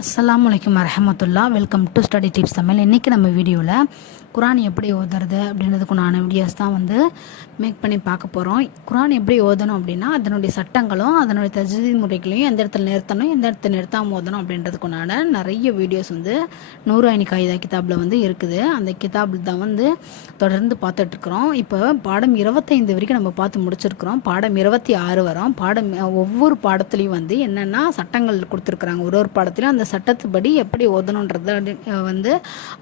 அஸ்லாம் வலைக்கம் வரஹமத்துல்லா welcome to study tips Tamil இன்றைக்கி நம்ம வீடியோவில் குரான் எப்படி ஓதுறது அப்படின்றதுக்குண்டான வீடியோஸ் தான் வந்து மேக் பண்ணி பார்க்க போகிறோம் குரான் எப்படி ஓதணும் அப்படின்னா அதனுடைய சட்டங்களும் அதனுடைய தஜதி முறைகளையும் எந்த இடத்துல நிறுத்தணும் எந்த இடத்துல நிறுத்தாமல் ஓதணும் அப்படின்றதுக்குண்டான நிறைய வீடியோஸ் வந்து நூறு ஐநி காகிதா கிதாபில் வந்து இருக்குது. அந்த கிதாபில் தான் வந்து தொடர்ந்து பார்த்துட்ருக்குறோம் இப்போ பாடம் இருபத்தைந்து வரைக்கும் நம்ம பார்த்து முடிச்சிருக்கிறோம். பாடம் இருபத்தி ஆறு வரோம். பாடம் ஒவ்வொரு பாடத்துலேயும் வந்து என்னென்னா சட்டங்கள் கொடுத்துருக்குறாங்க. ஒரு ஒரு பாடத்துலையும் அந்த சட்டத்துப்படி எப்படி ஓதணுன்றத வந்து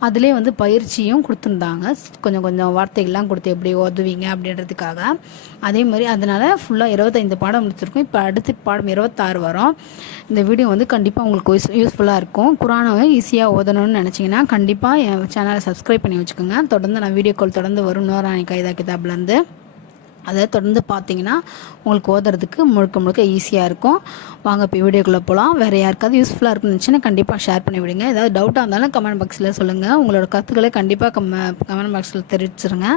அதிலே வந்து பயிற்சியும் கொடுத்துருந்தாங்க. கொஞ்சம் கொஞ்சம் வார்த்தைகள்லாம் கொடுத்து எப்படி ஓதுவீங்க அப்படின்றதுக்காக. அதே மாதிரி அதனால் ஃபுல்லாக இருபத்தைந்து பாடம் முடிச்சிருக்கோம். இப்போ அடுத்து பாடம் இருபத்தாறு வரும். இந்த வீடியோ வந்து கண்டிப்பாக உங்களுக்கு யூஸ் யூஸ்ஃபுல்லாக இருக்கும். குரானை ஈஸியாக ஓதணும்னு நினச்சிங்கன்னா கண்டிப்பாக என் சேனலை சப்ஸ்கிரைப் பண்ணி வச்சுக்கோங்க. தொடர்ந்து நான் வீடியோ கால் தொடர்ந்து வரும். நூறாணி கைதா கிதாப்லேருந்து அதை தொடர்ந்து பார்த்தீங்கன்னா உங்களுக்கு ஓதுறதுக்கு முழுக்க முழுக்க ஈஸியாக இருக்கும். வாங்க இப்போ வீடியோக்குள்ளே போகலாம் வேறு யாருக்காவது யூஸ்ஃபுல்லாக இருக்குன்னு கண்டிப்பாக ஷேர் பண்ணி விடுங்க ஏதாவது டவுட்டாக இருந்தாலும் கமெண்ட் பாக்ஸில் சொல்லுங்கள் உங்களோட கருத்துக்களை கண்டிப்பாக கம்ம கமெண்ட் பாக்ஸில் தெரிவிச்சிருங்க.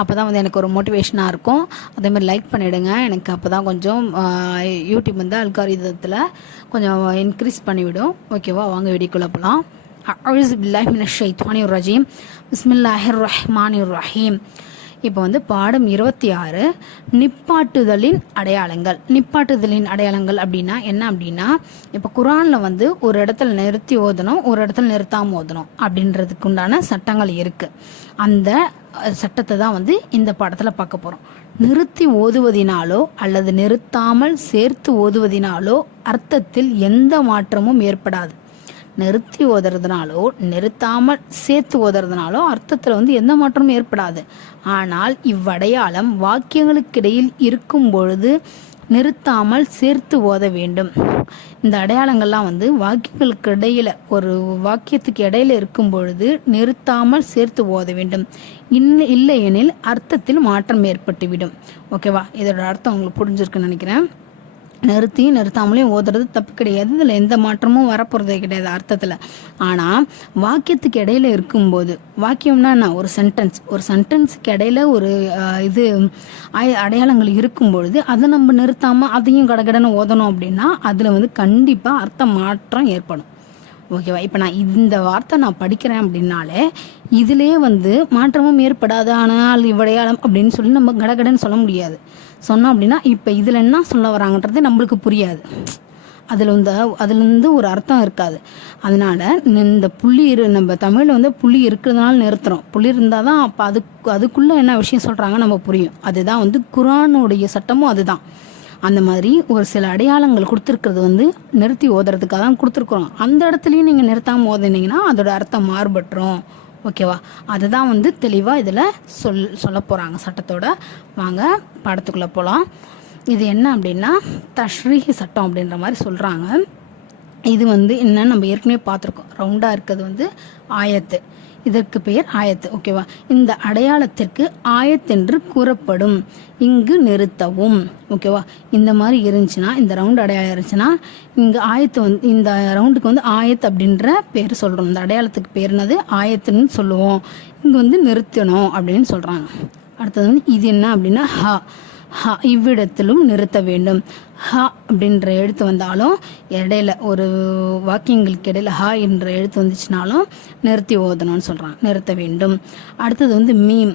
அப்போ தான் வந்து எனக்கு ஒரு மோட்டிவேஷனாக இருக்கும். அதேமாதிரி லைக் பண்ணிவிடுங்க. எனக்கு அப்போ தான் கொஞ்சம் யூடியூப் வந்து அல்காரிதத்தில் கொஞ்சம் இன்க்ரீஸ் பண்ணிவிடும். ஓகேவா வாங்க வீடியோக்குள்ளே போகலாம் அழுஸ் பில்லாஹின் ஷைத்வானி ரஜீம். பிஸ்மில்லாஹிர் ரஹ்மானிர் ரஹீம். இப்போ வந்து பாடம் இருபத்தி ஆறு நிப்பாட்டுதலின் அடையாளங்கள். நிப்பாட்டுதலின் அடையாளங்கள் அப்படின்னா என்ன அப்படின்னா இப்போ குரானில் வந்து ஒரு இடத்துல நிறுத்தி ஓதணும் ஒரு இடத்துல நிறுத்தாமல் ஓதணும் அப்படின்றதுக்கு உண்டான சட்டங்கள் இருக்குது அந்த சட்டத்தை தான் வந்து இந்த பாடத்தில் பார்க்க போகிறோம் நிறுத்தி ஓதுவதினாலோ அல்லது நிறுத்தாமல் சேர்த்து ஓதுவதினாலோ அர்த்தத்தில் எந்த மாற்றமும் ஏற்படாது. நிறுத்தி ஓதுறதுனாலோ நிறுத்தாமல் சேர்த்து ஓதுறதுனாலோ அர்த்தத்தில் வந்து எந்த மாற்றமும் ஏற்படாது. ஆனால் இவ்வடையாளம் வாக்கியங்களுக்கிடையில் இருக்கும் பொழுது நிறுத்தாமல் சேர்த்து ஓத வேண்டும். இந்த அடையாளங்கள்லாம் வந்து வாக்கியங்களுக்கு இடையில ஒரு வாக்கியத்துக்கு இடையில இருக்கும் பொழுது நிறுத்தாமல் சேர்த்து ஓத வேண்டும். இன்னும் இல்லையெனில் அர்த்தத்தில் மாற்றம் ஏற்பட்டுவிடும். ஓகேவா? இதோட அர்த்தம் உங்களுக்கு புரிஞ்சிருக்குன்னு நினைக்கிறேன். நிறுத்தியும் நிறுத்தாமலையும் ஓதுறது தப்பு கிடையாது. இதில் எந்த மாற்றமும் வரப்போகிறதே கிடையாது அர்த்தத்தில். ஆனால் வாக்கியத்துக்கு இடையில இருக்கும்போது வாக்கியம்னா என்ன? ஒரு சென்டென்ஸ் ஒரு சென்டென்ஸுக்கு இடையில ஒரு இது அடையாளங்கள் இருக்கும் பொழுது அதை நம்ம நிறுத்தாமல் அதையும் கடகடன்னு ஓதணும் அப்படின்னா அதில் வந்து கண்டிப்பாக அர்த்த மாற்றம் ஏற்படும். ஓகேவா? இப்போ நான் இந்த வார்த்தை நான் படிக்கிறேன் அப்படின்னாலே இதிலே வந்து மாற்றமும் ஏற்படாது. ஆனால் இவ்வடையாளம் அப்படின்னு சொல்லி நம்ம கடகடன்னு சொல்ல முடியாது. சொன்னோம் அப்படின்னா இப்போ இதில் என்ன சொல்ல வராங்கன்றது நம்மளுக்கு புரியாது. அதில் வந்து அதுலேருந்து ஒரு அர்த்தம் இருக்காது. அதனால இந்த புள்ளி இரு நம்ம தமிழில் வந்து புள்ளி இருக்கிறதுனால நிறுத்துறோம். புள்ளி இருந்தால் தான் அப்போ அதுக்கு அதுக்குள்ளே என்ன விஷயம் சொல்கிறாங்க நம்ம புரியும். அதுதான் வந்து குரானுடைய சட்டமும் அதுதான். அந்த மாதிரி ஒரு சில அடையாளங்கள் கொடுத்துருக்கிறது வந்து நிறுத்தி ஓதுறதுக்காக தான் கொடுத்துருக்குறோம். அந்த இடத்துலையும் நீங்கள் நிறுத்தாமல் ஓதுனீங்கன்னா அதோட அர்த்தம் மாறுபட்டுரும். ஓகேவா? அதுதான் வந்து தெளிவாக இதில் சொல் சொல்ல போகிறாங்க சட்டத்தோட. வாங்க படத்துக்குள்ளே போகலாம் இது என்ன அப்படின்னா தஷ்ரீஹி சட்டம் அப்படின்ற மாதிரி சொல்கிறாங்க இது வந்து என்னன்னு நம்ம ஏற்கனவே பார்த்துருக்கோம். ரவுண்டாக இருக்கிறது வந்து ஆயத்து. இதற்கு பெயர் ஆயத்து ஓகேவா இந்த அடையாளத்திற்கு ஆயத்தென்று கூறப்படும். இங்கு நிறுத்தவும் ஓகேவா இந்த மாதிரி இருந்துச்சுன்னா இந்த ரவுண்ட் அடையாளம் இருந்துச்சுன்னா இங்கே ஆயத்து வந்து இந்த ரவுண்டுக்கு வந்து ஆயத்து அப்படின்ற பேர் சொல்கிறோம் இந்த அடையாளத்துக்கு பேர் என்னது? ஆயத்துன்னு சொல்லுவோம். இங்கே வந்து நிறுத்தணும் அப்படின்னு சொல்கிறாங்க அடுத்தது வந்து இது என்ன அப்படின்னா ஹா. ஹ இவ்விடத்திலும் நிறுத்த வேண்டும். ஹ அப்படின்ற எழுத்து வந்தாலும் இடையில ஒரு வாக்கியங்களுக்கு இடையில ஹா என்ற எழுத்து வந்துச்சுனாலும் நிறுத்தி ஓதணும்னு சொல்கிறான் நிறுத்த வேண்டும். அடுத்தது வந்து மீம்.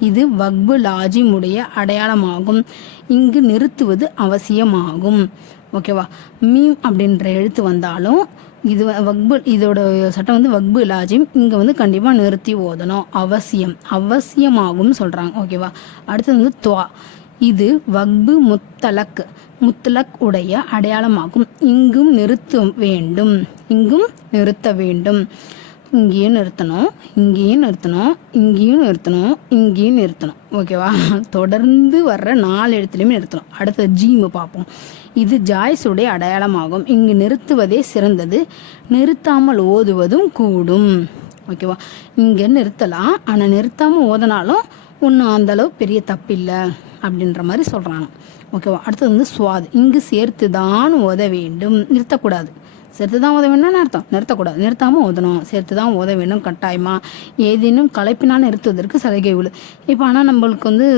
இது வக்பு லாஜிமுடைய அடையாளமாகும். இங்கு நிறுத்துவது அவசியமாகும். ஓகேவா? மீம் அப்படின்ற எழுத்து வந்தாலும் இது வக்பு இதோட சட்டம் வந்து வக்பு லாஜிம். இங்கே வந்து கண்டிப்பாக நிறுத்தி ஓதணும். அவசியம். அவசியமாகும் சொல்கிறாங்க ஓகேவா? அடுத்தது வந்து துவா. இது வக்பு முத்தலக் முத்தலக் உடைய அடையாளமாகும். இங்கும் நிறுத்த வேண்டும். இங்கும் நிறுத்த வேண்டும். இங்கேயும் நிறுத்தணும் இங்கேயும் நிறுத்தணும் இங்கேயும் நிறுத்தணும் இங்கேயும் நிறுத்தணும். ஓகேவா தொடர்ந்து வர்ற நாலு இடத்துலையுமே நிறுத்தணும். அடுத்த ஜீமு பார்ப்போம். இது ஜாய்ஸுடைய அடையாளமாகும். இங்கு நிறுத்துவதே சிறந்தது. நிறுத்தாமல் ஓதுவதும் கூடும். ஓகேவா இங்கே நிறுத்தலாம். ஆனால் நிறுத்தாமல் ஓதனாலும் ஒன்றும் அந்தளவு பெரிய தப்பு இல்லை அப்படின்ற மாதிரி சொல்கிறாங்க ஓகேவா? அடுத்தது வந்து சுவாது. இங்கு சேர்த்து தான் ஓத வேண்டும். நிறுத்தக்கூடாது. சேர்த்து தான் ஓத வேணும்னு அர்த்தம். நிறுத்தக்கூடாது. நிறுத்தாமல் ஓதணும். சேர்த்து தான் ஓத வேணும் கட்டாயமாக ஏதேனும் கலைப்பினால் நிறுத்துவதற்கு சலுகை உள்ளது இப்போ ஆனால் நம்மளுக்கு வந்து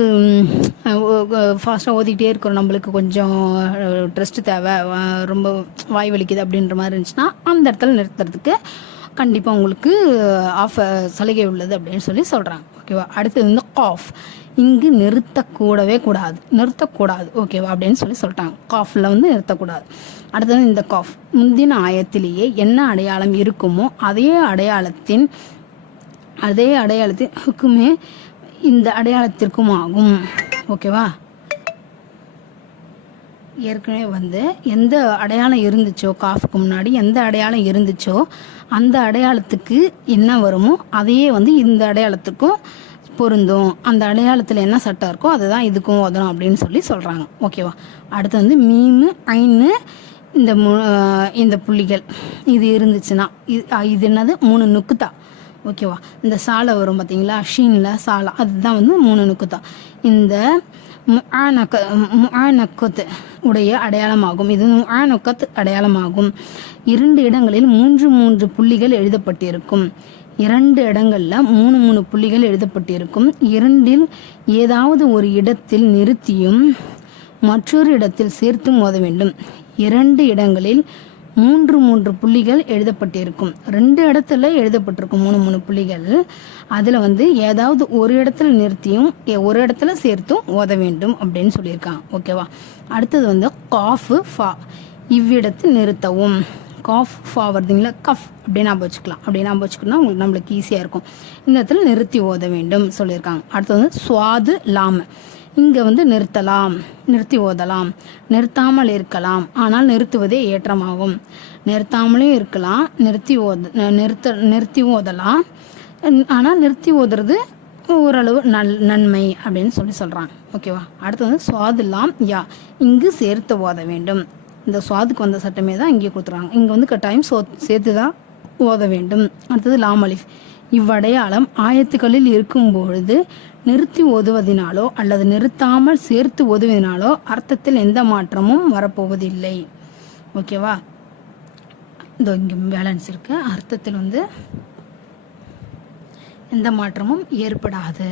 ஃபாஸ்ட்டாக ஓதிக்கிட்டே இருக்கிறோம் நம்மளுக்கு கொஞ்சம் ட்ரெஸ்ட் தேவை. ரொம்ப வாய் வலிக்குது அப்படின்ற மாதிரி இருந்துச்சுன்னா அந்த இடத்துல நிறுத்துறதுக்கு கண்டிப்பாக உங்களுக்கு ஆஃப் சலுகை உள்ளது அப்படின்னு சொல்லி சொல்கிறாங்க ஓகேவா? அடுத்தது வந்து காஃப் இங்கு நிறுத்தக்கூடவே கூடாது. நிறுத்தக்கூடாது. ஓகேவா அப்படின்னு சொல்லி சொல்லிட்டாங்க. காஃபில் வந்து நிறுத்தக்கூடாது. அடுத்தது இந்த காஃப் முந்தின ஆயத்திலேயே என்ன அடையாளம் இருக்குமோ அதே அடையாளத்தின் அதே அடையாளத்திற்குமே இந்த அடையாளத்திற்கும் ஆகும். ஓகேவா ஏற்கனவே வந்து எந்த அடையாளம் இருந்துச்சோ காஃபுக்கு முன்னாடி எந்த அடையாளம் இருந்துச்சோ அந்த அடையாளத்துக்கு என்ன வருமோ அதையே வந்து இந்த அடையாளத்துக்கும் பொருந்தும் அந்த அடையாளத்தில் என்ன சட்டம் இருக்கோ அதுதான் இதுக்கும் உதவும் அப்படின்னு சொல்லி சொல்கிறாங்க ஓகேவா அடுத்து வந்து மீனு ஐன்னு இந்த மு இந்த புள்ளிகள். இது இருந்துச்சுன்னா இது இது என்னது? மூணு நுக்குத்தா. ஓகேவா இந்த சாலை வரும் பார்த்தீங்களா ஷீனில் சாலை. அதுதான் வந்து மூணு நுக்குத்தா. இந்த முஆனக்க முஆனக்கத் உடைய அடையாளமாகும். இது முஆனக்கத் அடையாளமாகும். இரண்டு இடங்களில் மூன்று மூன்று புள்ளிகள் எழுதப்பட்டிருக்கும். இரண்டு இடங்களில் மூணு மூணு புள்ளிகள் எழுதப்பட்டிருக்கும். இரண்டில் ஏதாவது ஒரு இடத்தில் நிறுத்தியும் மற்றொரு இடத்தில் சேர்த்தும் ஓத வேண்டும். இரண்டு இடங்களில் மூன்று மூன்று புள்ளிகள் எழுதப்பட்டிருக்கும். ரெண்டு இடத்துல எழுதப்பட்டிருக்கும் மூணு மூணு புள்ளிகள். அதில் வந்து ஏதாவது ஒரு இடத்துல நிறுத்தியும் எ- ஒரு இடத்துல சேர்த்தும் ஓத வேண்டும் அப்படின்னு சொல்லியிருக்காங்க. ஓகேவா? அடுத்தது வந்து காஃபு ஃபா. இவ்விடத்தில் நிறுத்தவும். காஃப் ஃபா கஃப் அப்படின்னு நாம் வச்சுக்கலாம். அப்படி நாம் வச்சுக்கணும் உங்களுக்கு நம்மளுக்கு ஈஸியாக இருக்கும். இந்த இடத்துல நிறுத்தி ஓத வேண்டும் சொல்லியிருக்காங்க. அடுத்தது வந்து சுவாது லாம. இங்கே வந்து நிறுத்தலாம் நிறுத்தி ஓதலாம் நிறுத்தாமல் இருக்கலாம். ஆனால் நிறுத்துவதே ஏற்றமாகும். நிறுத்தாமலே இருக்கலாம் நிறுத்தி ஓத நிறுத்த நிறுத்தி ஓதலாம். ஆனால் நிறுத்தி ஓதுறது ஓரளவு நல் நன்மை அப்படின்னு சொல்லி சொல்கிறாங்க ஓகேவா? அடுத்தது வந்து சுவாதுலாம் யா. இங்கு சேர்த்து ஓத வேண்டும். இந்த சுவாதுக்கு வந்த சட்டமே தான் இங்கே கொடுத்துறாங்க. இங்கே வந்து கட்டாயம் சோ சேர்த்து தான் ஓத வேண்டும். அடுத்தது லாமலிஃப் இவ்வடையாளம் ஆயத்துக்களில் இருக்கும் பொழுது நிறுத்தி ஓதுவதினாலோ அல்லது நிறுத்தாமல் சேர்த்து ஓதுவதினாலோ அர்த்தத்தில் எந்த மாற்றமும் வரப்போவதில்லை. ஓகேவா இந்த இங்கே பேலன்ஸ் இருக்கு. அர்த்தத்தில் வந்து எந்த மாற்றமும் ஏற்படாது.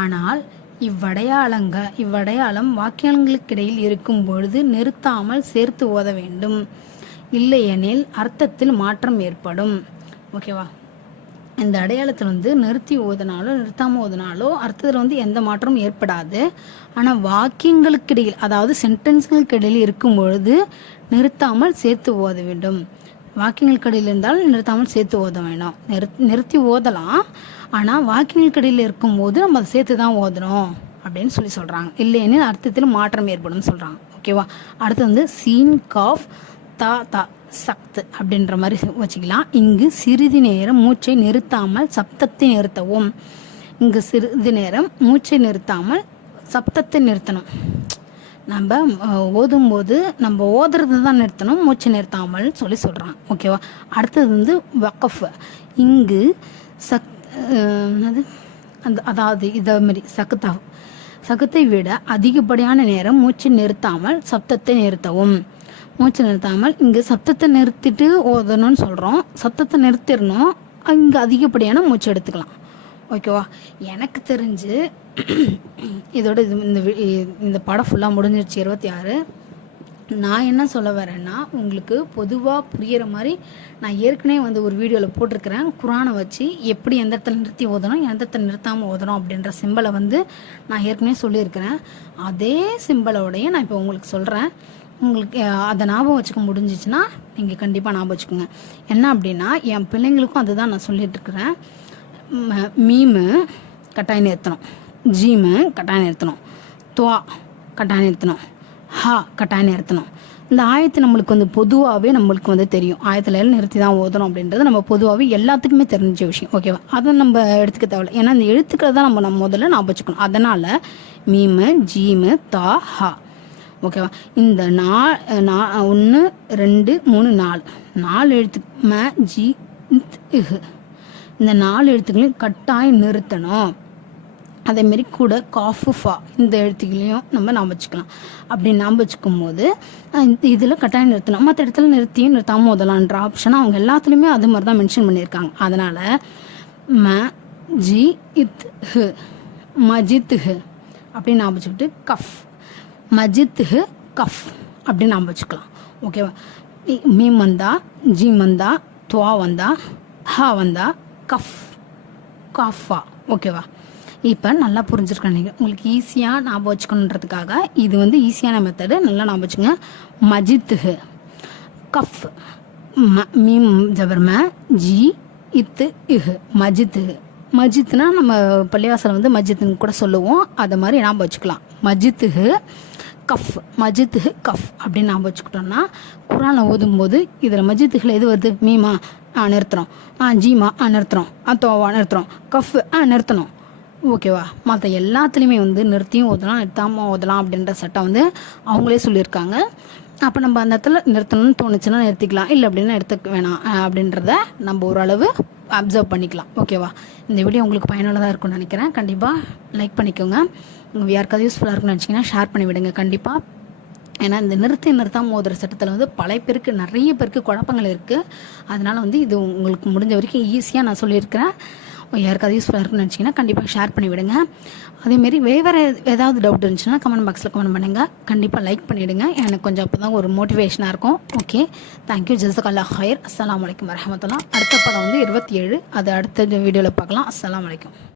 ஆனால் இவ்வடையாளங்க இவ்வடையாளம் வாக்கியங்களுக்கிடையில் இருக்கும் பொழுது நிறுத்தாமல் சேர்த்து ஓத வேண்டும். இல்லையெனில் அர்த்தத்தில் மாற்றம் ஏற்படும். ஓகேவா இந்த அடையாளத்தில் வந்து நிறுத்தி ஓதினாலோ நிறுத்தாமல் ஓதினாலோ அர்த்தத்தில் வந்து எந்த மாற்றமும் ஏற்படாது. ஆனால் வாக்கியங்களுக்கிடையில் அதாவது சென்டென்ஸ்களுக்கு இடையில் இருக்கும் பொழுது நிறுத்தாமல் சேர்த்து ஓத வேண்டும். வாக்கியங்களுக்கு கடையில் இருந்தால் நிறுத்தாமல் சேர்த்து ஓத வேணும். நிறு நிறுத்தி ஓதலாம். ஆனால் வாக்கியங்களுக்கு கடையில் இருக்கும்போது நம்ம அதை சேர்த்து தான் ஓதணும் அப்படின்னு சொல்லி சொல்கிறாங்க இல்லைன்னு அர்த்தத்தில் மாற்றம் ஏற்படும் சொல்கிறாங்க ஓகேவா அடுத்து வந்து சீன் காஃப் தா தா சக்து அப்படின்ற மாதிரி வச்சுக்கலாம். இங்கு சிறிது நேரம் மூச்சை நிறுத்தாமல் சப்தத்தை நிறுத்தவும். இங்கு சிறிது நேரம் மூச்சை நிறுத்தாமல் சப்தத்தை நிறுத்தணும். நம்ம ஓதும்போது நம்ம ஓதுறது தான் நிறுத்தணும் மூச்சு நிறுத்தாமல் சொல்லி சொல்கிறான் ஓகேவா அடுத்தது வந்து வக்கஃப். இங்கு சக் அது என்னது? அந்த அதாவது இதை மாதிரி சக்குத்தா. சகத்தை விட அதிகப்படியான நேரம் மூச்சு நிறுத்தாமல் சப்தத்தை நிறுத்தவும். மூச்சு நிறுத்தாமல் இங்கே சப்தத்தை நிறுத்திட்டு ஓதணும்னு சொல்கிறோம் சத்தத்தை நிறுத்திடணும். இங்கே அதிகப்படியான மூச்சு எடுத்துக்கலாம். ஓகேவா எனக்கு தெரிஞ்சு இதோட இது இந்த வி- இந்த படம் ஃபுல்லாக முடிஞ்சிருச்சு இருபத்தி ஆறு. நான் என்ன சொல்ல வரேன்னா உங்களுக்கு பொதுவாக புரியிற மாதிரி நான் ஏற்கனவே வந்து ஒரு வீடியோவில் போட்டிருக்கிறேன். குரானை வச்சு எப்படி எந்த இடத்துல நிறுத்தி ஓதணும் எந்த இடத்துல நிறுத்தாமல் ஓதணும் அப்படின்ற சிம்பலை வந்து நான் ஏற்கனவே சொல்லியிருக்கிறேன். அதே சிம்பலோடையே நான் இப்போ உங்களுக்கு சொல்கிறேன் உங்களுக்கு அதை ஞாபகம் வச்சுக்க முடிஞ்சிச்சுன்னா நீங்கள் கண்டிப்பாக ஞாபகம் வச்சுக்கோங்க. என்ன அப்படின்னா என் பிள்ளைங்களுக்கும் அதுதான் நான் சொல்லிட்டு இருக்கிறேன். ம- மீமு கட்டாயம் நிறுத்தணும். ஜீமை கட்டாயம் நிறுத்தணும். துவா கட்டாயம் நிறுத்தணும். ஹா கட்டாயம் நிறுத்தணும். இந்த ஆயத்து நம்மளுக்கு வந்து பொதுவாகவே நம்மளுக்கு வந்து தெரியும். ஆயத்தில் எல்லாம் நிறுத்தி தான் ஓதணும் அப்படின்றது நம்ம பொதுவாகவே எல்லாத்துக்குமே தெரிஞ்ச விஷயம். ஓகேவா அதை நம்ம எடுத்துக்க தேவையில்ல. ஏன்னா இந்த எழுத்துக்களை தான் நம்ம நம்ம முதல்ல ஞாபகம் வச்சுக்கணும். அதனால் மீமு ஜீமு தா ஹா. ஓகேவா இந்த நா நா ஒன்று ரெண்டு மூணு நாலு. நாலு எழுத்து ம ஜி த், இந்த நாலு எழுத்துக்களையும் கட்டாயம் நிறுத்தணும். அதேமாரி கூட காஃபு ஃபா இந்த எழுத்துக்களையும் நம்ம நாம் வச்சுக்கலாம். அப்படி நாம் வச்சுக்கும் போது இதில் கட்டாயம் நிறுத்தணும். மற்ற இடத்துல நிறுத்தியும் நிறுத்தாமல் ஓதலான்ற ஆப்ஷன் அவங்க எல்லாத்துலேயுமே அது மாதிரி தான் மென்ஷன் பண்ணியிருக்காங்க. அதனால் ம ஜி இத் ஹு மஜித் ஹு அப்படின்னு நாம் வச்சுக்கிட்டு கஃப் மஜித் ஹு கஃப் அப்படின்னு நாம் வச்சுக்கலாம். ஓகேவா மீ மீம் வந்தா ஜி வந்தா துவா வந்தா ஹா வந்தா கஃப் காஃபா. ஓகேவா இப்போ நல்லா புரிஞ்சிருக்கேன் உங்களுக்கு ஈஸியாக ஞாபகம் வச்சுக்கணுன்றதுக்காக இது வந்து ஈஸியான மெத்தடு நல்லா ஞாபகம் வச்சுங்க. மஜித்துஹு. கஃப். ம மீம் ஜபர்ம ஜி இத்து இஹு. மஜித்து மஜித்னா நம்ம பள்ளிவாசல் வந்து மஜித்துன்னு கூட சொல்லுவோம். அதை மாதிரி ஞாபகம் வச்சுக்கலாம். மஜித்துஹு கஃப். மஜித்துஹு கஃப் அப்படின்னு ஞாபகம் வச்சுக்கிட்டோம்னா குரானை ஓதும்போது இதில் மஜித்துகள் எது வருது? மீமா ஆ நிறுத்துறோம். ஆ ஜீமா ஆ நிறுத்துறோம். ஆ தோவா நிறுத்துறோம். கஃப் ஆ நிறுத்தணும். ஓகேவா? மற்ற எல்லாத்துலேயுமே வந்து நிறுத்தியும் ஓதலாம் நிறுத்தாமல் ஓதலாம் அப்படின்ற சட்டம் வந்து அவங்களே சொல்லியிருக்காங்க. அப்போ நம்ம அந்த இடத்துல நிறுத்தணும்னு தோணுச்சுன்னா நிறுத்திக்கலாம். இல்லை அப்படின்னா எடுத்துக்க வேணாம். அப்படின்றத நம்ம ஓரளவு அப்சர்வ் பண்ணிக்கலாம். ஓகேவா? இந்த வீடியோ உங்களுக்கு பயனுள்ளதாக இருக்கும்னு நினைக்கிறேன். கண்டிப்பாக லைக் பண்ணிக்கோங்க. உங்கள் யாருக்காவது யூஸ்ஃபுல்லாக இருக்கும்னு நினச்சிங்கன்னா ஷேர் பண்ணி விடுங்க கண்டிப்பாக ஏன்னா இந்த நிறுத்தி நிறுத்தாமல் மோதுற சட்டத்தில் வந்து பல பேருக்கு நிறைய பேருக்கு குழப்பங்கள் இருக்குது அதனால் வந்து இது உங்களுக்கு முடிஞ்ச வரைக்கும் ஈஸியாக நான் சொல்லியிருக்கிறேன். யாருக்காவது யூஸ்ஃபுல்லாக இருக்குன்னு நினச்சிங்கன்னா கண்டிப்பாக ஷேர் பண்ணி விடுங்க. அதேமாரி வேறு ஏதாவது டவுட் இருந்துச்சுன்னா கமெண்ட் பாக்ஸில் கமெண்ட் பண்ணுங்கள் கண்டிப்பாக லைக் பண்ணிவிடுங்க எனக்கு கொஞ்சம் அப்போ தான் ஒரு மோட்டிவேஷனாக இருக்கும். ஓகே தேங்க்யூ ஜசகல்லா ஹயர் அஸ்லாம் வலைக்கம் வரஹமத்துல்லாஹ் அடுத்த படம் வந்து இருபத்தி ஏழு. அது அடுத்த வீடியோவில் பார்க்கலாம். அஸ்லாம் வலைக்கம்